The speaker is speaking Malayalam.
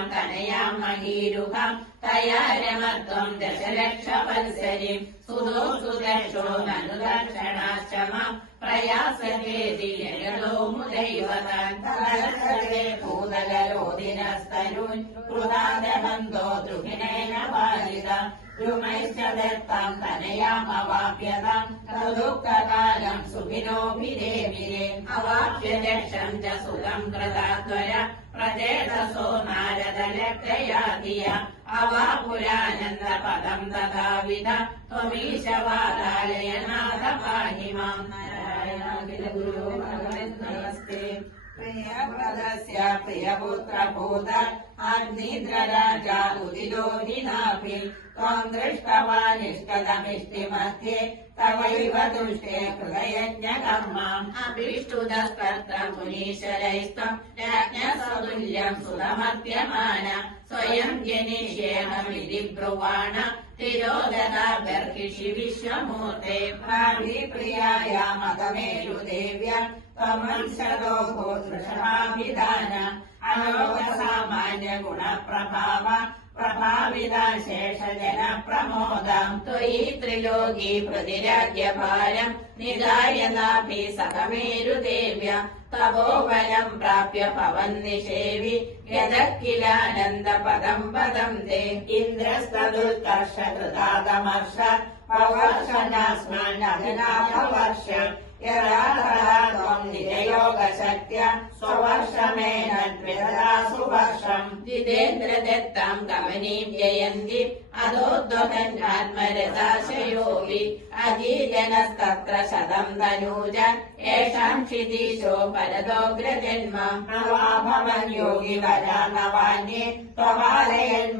രമാം തനയാം മഹീരുഹാം തയാ രമത്വം ദശലക്ഷവത്സരീം സുതോ സുദക്ഷോ നനുദക്ഷണാശ്രമാം പ്രയാസേതി ജഗതോ മുദൈവതാൻ തദർശേ ഭൂതലലോദിനസ്തനൂൻ കൃതാദബന്ധോ ദ്രുഹിണേന ബാലിത ദ്രുമൈശ്ചദത്താം തനയാമവാപ്യതാം തദുഃഖകാലം സുഖിനോഭിരേവിരേ അവാപ്യ ദക്ഷം ച സുഖം കൃതാത്വര പ്രചേതസോ നാരദലബ്ധയാതിയ അവാപുരാനന്ദ പദം തഥാവിധ ത്വമീശവാദാലയനാഥ പാഹി മാം. നാരായണാഖില ഗുരു ഭഗവൻ നമസ്തേ. പ്രിയവ്രതസ്യ പ്രിയപുത്രഭൂത അഗ്നിദ്രരാജാ ഉദിതോഹിനാഭി ത്വം ദൃഷ്ടവാനിഷ്ടതമിഷ്ടിമധ്യേ തവൈവ തുഷ്ടേ ഹൃദയജ്ഞകർമാം അഭീഷ്ടതസ്കർത്തമുനീശ്വരൈസ്ത്വം രാജ്ഞസതുല്യം സുതമർപ്യമാന സ്വയം ജനിഷ്യേണമിതി ബ്രുവാണ തിരോദതാ ബർഹിഷി വിശ്വമൂർത്തെ ഭാവി പ്രിയായ മതമേരുദേവ്യ ത്വമംശദോ ഭൂതൃഷമാഭിധാന അലോകസാമാന്യ ഗുണപ്രഭാവ പ്രഭാവിത ശേഷജന പ്രമോദം ത്വയി ത്രിലോകി പ്രതിരാജ്യഭാരം നിദായനാഭി സഹമേരുദേവ്യ തപോബലം പ്രാപ്യ ഭവൻ നിഷേവി യദക്കിലാനന്ദ പദം പദം തേ ഇന്ദ്രസ്തദുത്കർഷ കൃതാതമർഷ പവർഷനാസ്മാനഭിനാഭവർഷ യഥാർത്ഥം നിജയോഗശക്യ സ്വവർഷമേന ദ്വിതദാസു വർഷം ജിതേന്ദ്രദത്താം കമനീം ജയന്തി അധോദ്വഹൻ ആത്മരസാശയോവി അജീജനസ്തത്ര ശതം തനൂജൻ യേഷാം ക്ഷിതീശോ പരതോഗ്രജന്മ നവാഭവൻ യോഗി വരാനവാന്യേ ത്വപാലയൻ